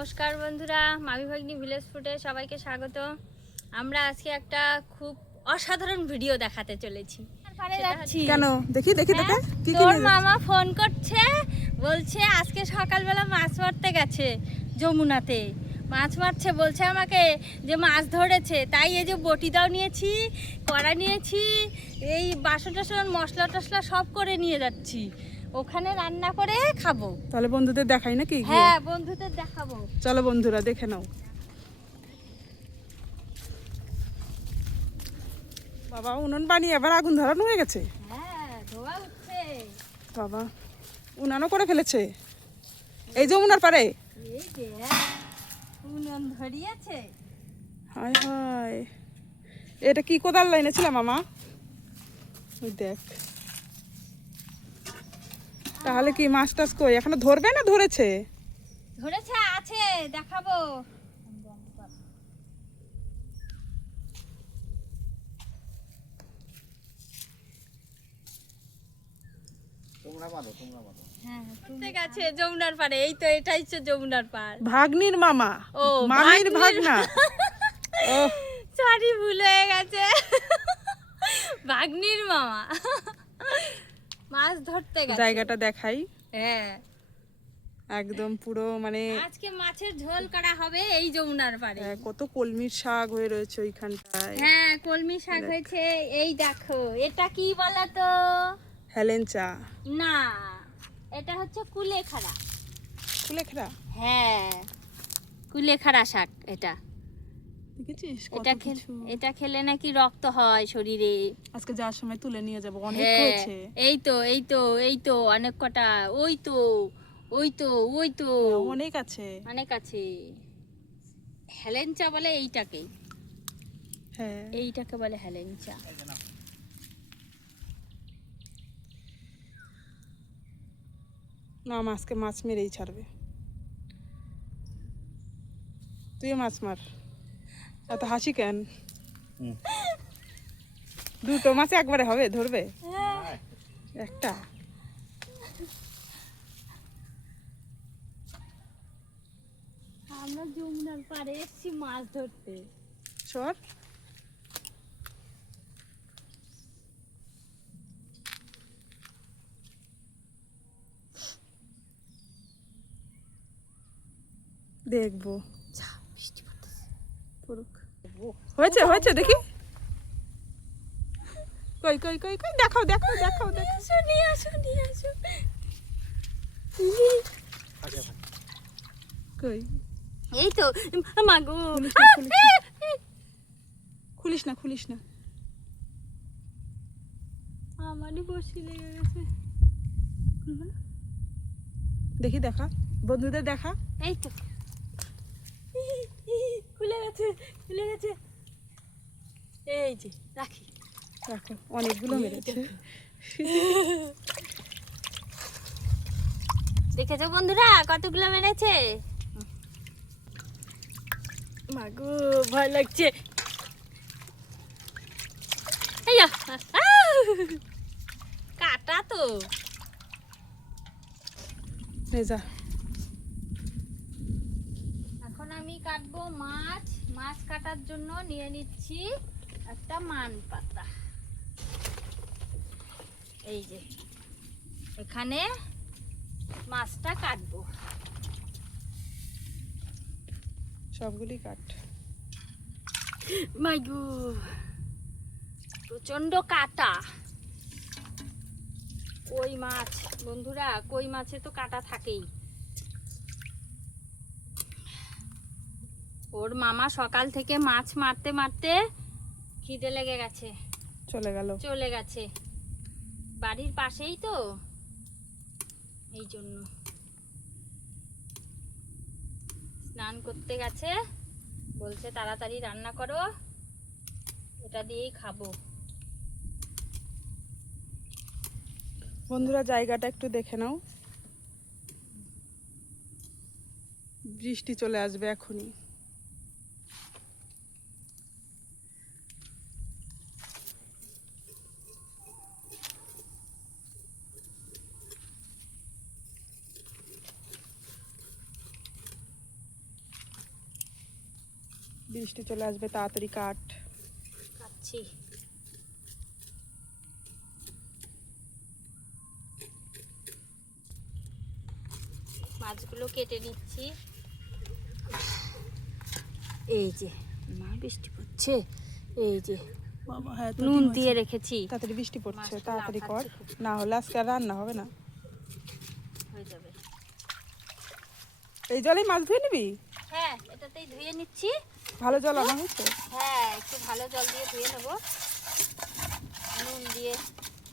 নমস্কার বন্ধুরা, মামি ভাগ্নি ভিলেজ ফুডে সবাইকে স্বাগত। আমরা আজকে একটা খুব অসাধারণ ভিডিও দেখাতে চলেছি। কেন দেখি দেখি দেখে কি কি তোর মামা ফোন করছে, বলছে আজকে সকালবেলা মাছ মারতে গেছে যমুনাতে। মাছ মারছে, বলছে আমাকে যে মাছ ধরেছে। তাই এই যে বটিটাও নিয়েছি, কড়া নিয়েছি, এই বাসন টাসন মশলা টশলা সব করে নিয়ে যাচ্ছি, ওখানে রান্না করে খাবো। তাহলে বন্ধুদের দেখাই নাকি? হ্যাঁ, বন্ধুদের দেখাবো। চলো বন্ধুরা দেখে নাও। বাবা, উনুন বানিয়ে এবার আগুন ধরানো হয়ে গেছে। হ্যাঁ, ধোয়া উঠছে। বাবা, উনানও করে ফেলেছে এই যমুনার পারে। এই যে উনুন ধরিয়েছে। হায় হায়, এটা কি কোদাল এনেছিলাম মামা? ওই দেখ। তাহলে কি মাছ টাছ কই এখনো ধরবে না ধরেছে? ধরেছে, আছে, দেখাবো। ঠিক আছে, যমুনার পাড়ে। এই তো, এটাই হচ্ছে যমুনার পাড়। ভাগ্নির মামা, ও মামির ভাগনা। ও সরি, ভুল হয়ে গেছে। ভাগ্নির মামা মাছ ধরতে গেছে। জায়গাটা দেখাই। হ্যাঁ, একদম পুরো মানে আজকে মাছের ঝোল করা হবে এই যমুনার পাড়ে। কত কলমির শাক হয়ে রয়েছে ওইখানটায়। হ্যাঁ, কলমি শাক হয়েছে। এই দেখো, এটা কি বলো তো? হেলেঞ্চা। না, এটা হচ্ছে কুলেখাড়া। কুলেখাড়া? হ্যাঁ, কুলেখাড়া শাক। এটা দেখেছিস এটা এটা খেলে নাকি রক্ত হয় শরীরে। আজকে যাওয়ার সময় তুলে নিয়ে যাব, অনেক হ্যাঁ, হয়েছে। এই তো এই তো এই তো অনেক কটা। ওই তো ওই তো ওই তো অনেক আছে। অনেক আছে। হেলেঞ্চা বলে এইটাকে। হ্যাঁ, এইটাকে বলে হেলেঞ্চা। না, আজকে মাছ মেরেই ছাড়বে। তুই মাছ মার, এত হাসি কেন? দুটো মাছ একবারে হবে, ধরবে একটা? আমরা যমুনার পাড়ে এসেছি মাছ ধরতে। সর। দেখবো। পড়ুক। হয়েছে হয়েছে, দেখি। কই কই কই কই, দেখাও দেখাও দেখাও দেখাও। নিয়ে আসো নিয়ে আসো। কই? এই তো মাগো। খুলিস না খুলিস না। আমারই বসি লেগে গেছে। দেখি, দেখা, বন্ধুদের দেখা। এই তো খুলে গেছে, খুলে গেছে। এই যে রাখি। দেখো, অনেকগুলো মেরেছে। দেখেছো বন্ধুরা কতগুলো মেরেছে? মাগো, ভয় লাগছে। কাটা তো। যা, এখন আমি কাটবো মাছ। মাছ কাটার জন্য নিয়ে নিচ্ছি একটা মান পাতা। এই যে এখানে মাছটা কাটবো। সবগুলি কাট। মাইগো, প্রচন্ড কাটা। কই মাছ বন্ধুরা, কই মাছে তো কাটা থাকেই। ওর মামা সকাল থেকে মাছ মারতে মারতে খিদে লেগে গেছে, চলে গেছে। বাড়ির পাশেই তো, এই জন্য স্নান করতে গেছে। বলছে তাড়াতাড়ি রান্না করো, এটা দিয়েই খাবো। বন্ধুরা, জায়গাটা একটু দেখে নাও। বৃষ্টি চলে আসবে এখনই। বৃষ্টি চলে আসবে, তাড়াতাড়ি কাট। কাটছি। মাছগুলো কেটে নিচ্ছি। এই যে মা বৃষ্টি পড়ছে, এই যে বাবা হ্যাঁ, নুন দিয়ে রেখেছি। তাড়াতাড়ি বৃষ্টি পড়ছে, মাছটা তাড়াতাড়ি কর, লাফাচ্ছে খুব। না হলে আজকে আর রান্না হবে না। হয়ে যাবে। এই জলেই মাছ ধুয়ে নিবি? হ্যাঁ, এটাতেই ধুয়ে নিচ্ছি। ভালো জল আনা হয়েছে? হ্যাঁ, একটু ভালো জল দিয়ে ধুয়ে নেবো। নুন দিয়ে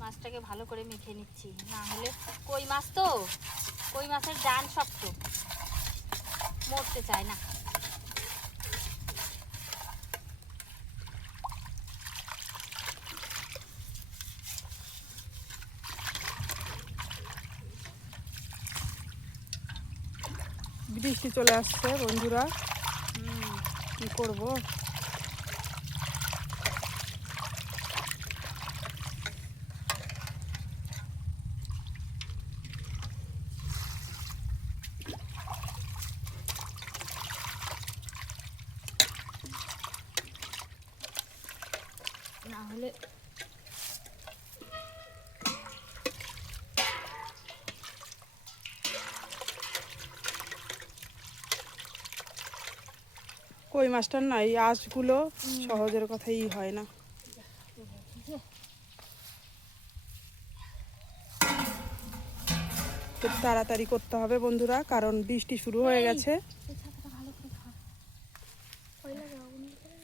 মাছটাকে ভালো করে মেখে নিচ্ছি, না হলে কই মাছ তো, কই মাছের ডান শক্ত, মরতে চায় না। বৃষ্টি চলে আসছে বন্ধুরা, কি করব? না হলে কই মাছটার না এই আঁশগুলো সহজের কথাই হয় না। খুব তাড়াতাড়ি করতে হবে বন্ধুরা, কারণ বৃষ্টি শুরু হয়ে গেছে।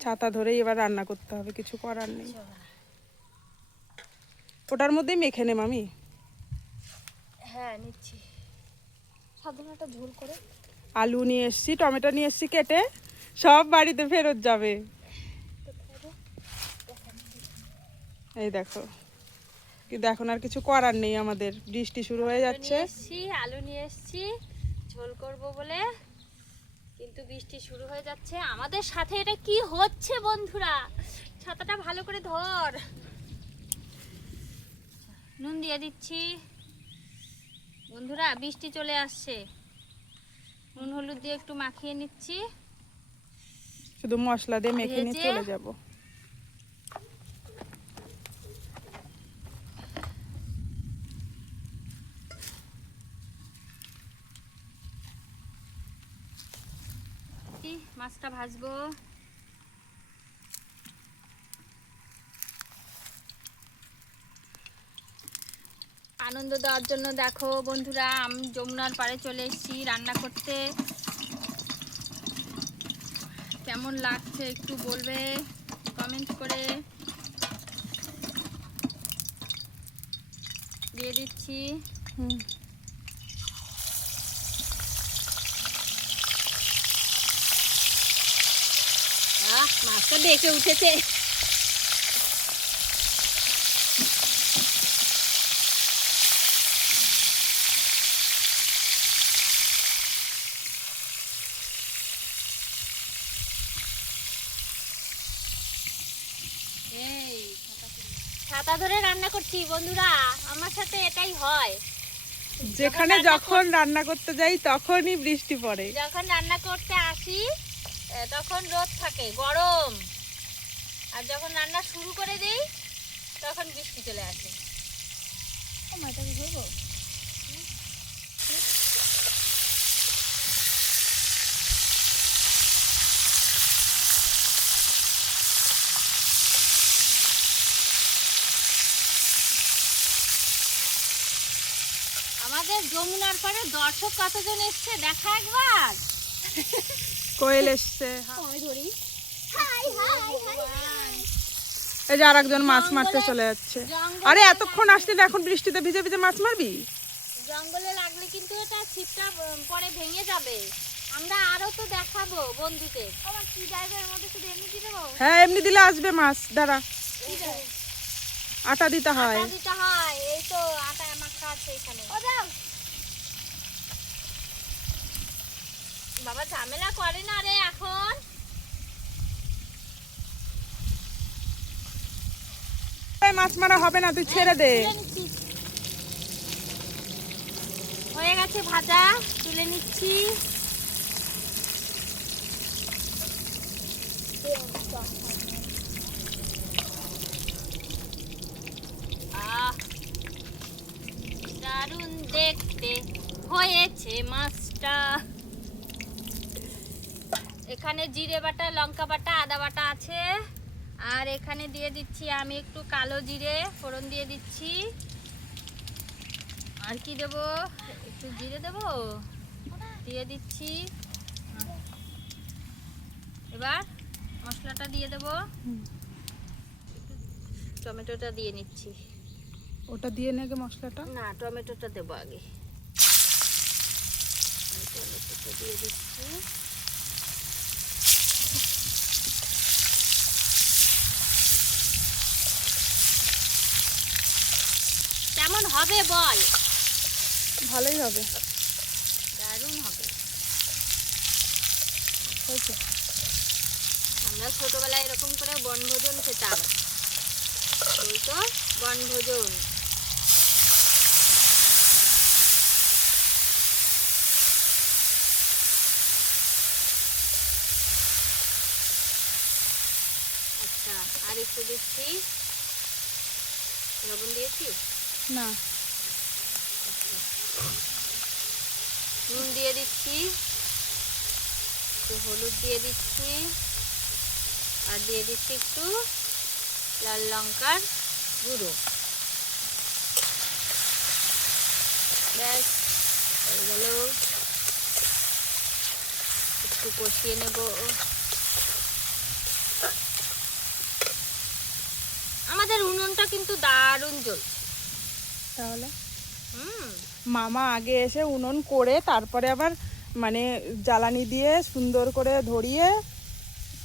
ছাতা ধরেই এবার রান্না করতে হবে, কিছু করার নেই। ওটার মধ্যেই মেখে নে মামি। হ্যাঁ নিচ্ছি, সাধারণ একটা ঝোল করে। আলু নিয়ে এসছি, টমেটো নিয়ে এসছি কেটে, সব বাড়িতে ফেরত যাবে। এই দেখো, কিন্তু এখন আর কিছু করার নেই, আমাদের বৃষ্টি শুরু হয়ে যাচ্ছে। আলু নিয়ে এসছি ঝোল করব বলে, কিন্তু বৃষ্টি শুরু হয়ে যাচ্ছে। আমাদের সাথে এটা কি হচ্ছে বন্ধুরা? ছাতাটা ভালো করে ধর। নুন দিয়ে দিচ্ছি বন্ধুরা, বৃষ্টি চলে আসছে। নুন হলুদ দিয়ে একটু মাখিয়ে নিচ্ছি, শুধু মশলা দিয়ে মেখে নিয়ে ভেজে চলে যাব। মাছটা ভাজবো। আনন্দ দেওয়ার জন্য দেখো বন্ধুরা, আমি যমুনার পাড়ে চলে এসেছি রান্না করতে। কেমন লাগছে একটু বলবে কমেন্ট করে। দিয়ে দিচ্ছি মাছটা দেখে উঠেছে। ছাতা ধরে রান্না করছি বন্ধুরা, আমার সাথে এটাই হয়। যেখানে যখন রান্না করতে যাই তখনই বৃষ্টি পড়ে। যখন রান্না করতে আসি তখন রোদ থাকে, গরম, আর যখন রান্না শুরু করে দেই তখন বৃষ্টি চলে আসে। আমাদের যমুনার পাড়ে দর্শক কতজন এসছে দেখা একবার। কোয়েল এসছে, ধরি। এই যে আরেকজন মাছ মারতে চলে যাচ্ছে। আরে এতক্ষণ আসলি না, এখন বৃষ্টিতে ভিজে ভিজে মাছ মারবি? জঙ্গলে লাগলে কিন্তু এটা ছিপটা পরে ভেঙে যাবে। আমরা আরো তো দেখাবো বন্ধুদের। আমার কি জায়গার মধ্যে শুধু এমনি দিয়ে দেবো? হ্যাঁ এমনি দিলে আসবে মাছ, দাঁড়া। আটা দিতে হয়। আটা দিতে হয়, এই তো আটা মাখা আছে এখানে। ও দাও বাবা, ঝামেলা করে না রে এখন। মাছ মারা হবে না, তুই ছেড়ে দে। হয়ে গেছে ভাজা, তুলে নিচ্ছি। আহ, দারুণ দেখতে হয়েছে মাছটা। এখানে জিরে বাটা, লঙ্কা বাটা, আদা বাটা আছে। আর এখানে দিয়ে দিচ্ছি আমি একটু কালো জিরে ফোড়ন দিয়ে দিচ্ছি। আর কি দেব, একটু জিরে দেব, দিয়ে দিচ্ছি। এবার মশলাটা দিয়ে দেব, টমেটোটা দিয়ে নিচ্ছি। ওটা দিয়ে নাকি মশলাটা? না, টমেটোটা দেবো আগে। টমেটোটা দিয়ে দিচ্ছি। কেমন হবে বল? ভালোই হবে। দারুণ হবে। হয়েছে। আমরা ছোটবেলায় এরকম করে বনভোজন খেতাম, বলতো বনভোজন। আচ্ছা, আর একটু দিচ্ছি। লবণ দিয়েছি না, নুন দিয়ে দিচ্ছি, একটু হলুদ দিয়ে দিচ্ছি, আর দিয়ে দিচ্ছি একটু লাল লঙ্কার গুঁড়ো। ব্যাস হয়ে গেল। একটু কষিয়ে নেব। আমাদের উনুনটা কিন্তু দারুণ জ্বলছে। তাহলে হুম, মামা আগে এসে উনুন করে তারপরে আবার মানে জ্বালানি দিয়ে সুন্দর করে ধরিয়ে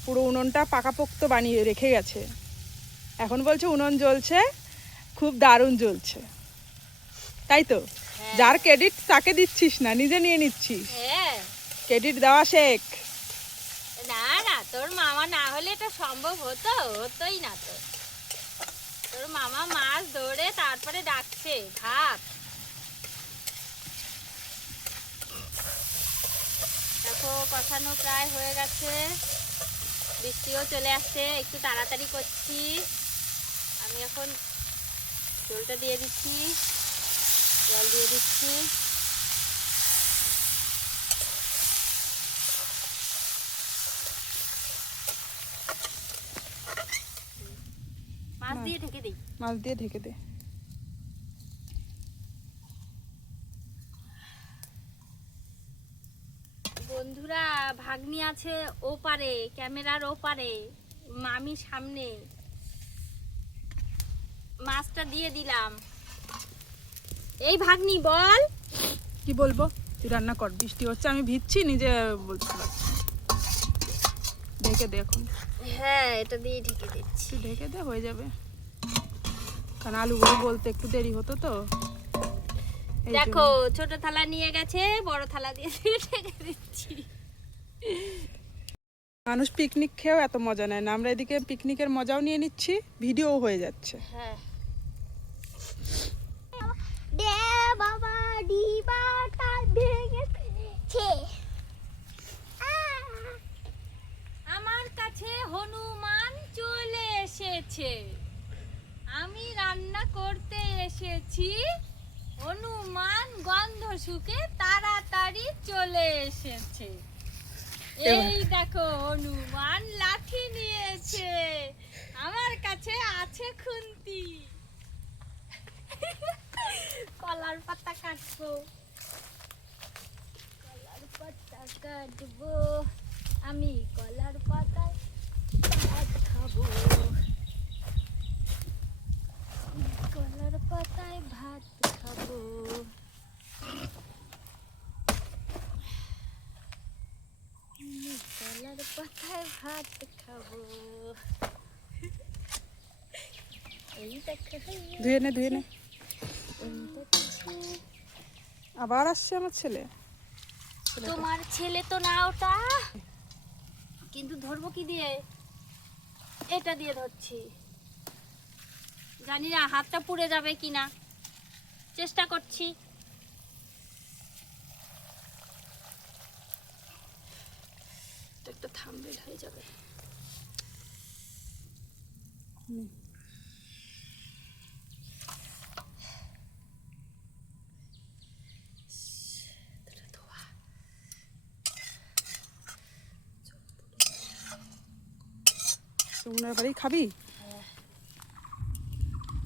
পুরো উনুনটা পাকাপোক্ত বানিয়ে রেখে গেছে। এখন বলছে উনুন জ্বলছে, খুব দারুণ জ্বলছে, তাই তো? হ্যাঁ। যার ক্রেডিট তাকে দিচ্ছিস না, নিজে নিয়ে নিচ্ছিস। হ্যাঁ। ক্রেডিট দেওয়া শেখ। না না, তোর মামা না হলে এটা সম্ভব হতো? হতোই না তো। তোর মামা মাছ ধরে তারপরে ডাকছে ভাত। দেখো কষানো প্রায় হয়ে গেছে, বৃষ্টিও চলে আসছে, একটু তাড়াতাড়ি করছি। আমি এখন ঝোলটা দিয়ে দিচ্ছি, জল দিয়ে দিচ্ছি। মাছ দিয়ে ঢেকে দিই। মাছ দিয়ে ঢেকে দে। বন্ধুরা, ভাগ্নি আছে ওপারে, ক্যামেরার ওপারে, মামি সামনে। মাছটা দিয়ে দিলাম। এই ভাগ্নি বল। কি বলবো? তুই রান্না কর, বৃষ্টি হচ্ছে, আমি ভিজছি, নিজে বলতে পারছি। ঢেকে দে এখন। হ্যাঁ, এটা দিয়ে ঢেকে দিচ্ছি। তুই ঢেকে দে, হয়ে যাবে। কারণ আলুগুলো বলতে একটু দেরি হতো তো। এই দেখো জন্য। ছোট থালা নিয়ে গেছে, বড় থালা দিয়ে ঢেকে দিচ্ছি। মানুষ পিকনিক খেয়েও এত মজা নেয় না, আমরা এদিকে পিকনিকের মজাও নিয়ে নিচ্ছি, ভিডিও হয়ে যাচ্ছে। হ্যাঁ। দে বাবা, ডিবাটা ভেঙে ফেলেছে। আমার কাছে হনুমান চলে এসেছে। আমি রান্না করতে এসেছি, হনুমান গন্ধ শুকে তাড়াতাড়ি চলে এসেছে। এই দেখো, হনুমান লাঠি নিয়েছে, আমার কাছে আছে খুন্তি। কলার পাতা কাটবো, কলার পাতা কাটবো, আমি কলার পাতায় ভাত খাবো, কলার পাতায় ভাত খাবো। কলার পাতায় ভাত খাবো। এই দেখো, ধুয়ে নে, ধুয়ে নে। এইটা কিছু। আবার আসছে আমার ছেলে। তোমার ছেলে তো না ওটা, কিন্তু ধরবো কি দিয়ে? এটা দিয়ে ধরছি। জানি না হাতটা পুড়ে যাবে কিনা, চেষ্টা করছি। একটা থাম্বনেল হয়ে যাবে। নে। যমুনার বাড়ি খাবি?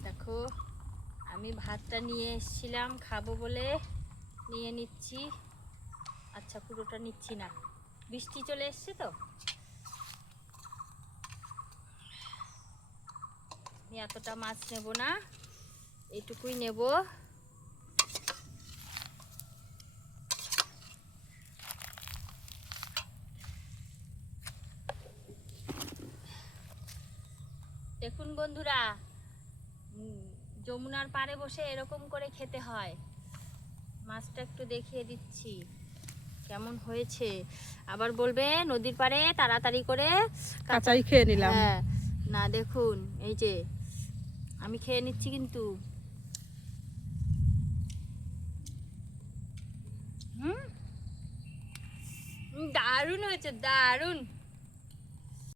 দেখো আমি ভাতটা নিয়ে এসেছিলাম খাবো বলে নিয়ে নিচ্ছি। আচ্ছা পুরোটা নিচ্ছি না, বৃষ্টি চলে এসছে তো। আমি এতটা মাছ নেব না, এইটুকুই নেব। দেখুন বন্ধুরা, যমুনার পাড়ে বসে এরকম করে খেতে হয়। মাছটা একটু দেখিয়ে দিচ্ছি কেমন হয়েছে, আবার বলবে নদীর পাড়ে তাড়াতাড়ি করে কাঁচাই খেয়ে নিলাম। হ্যাঁ না দেখুন এই যে আমি খেয়ে নিচ্ছি কিন্তু। দারুণ হয়েছে, দারুণ।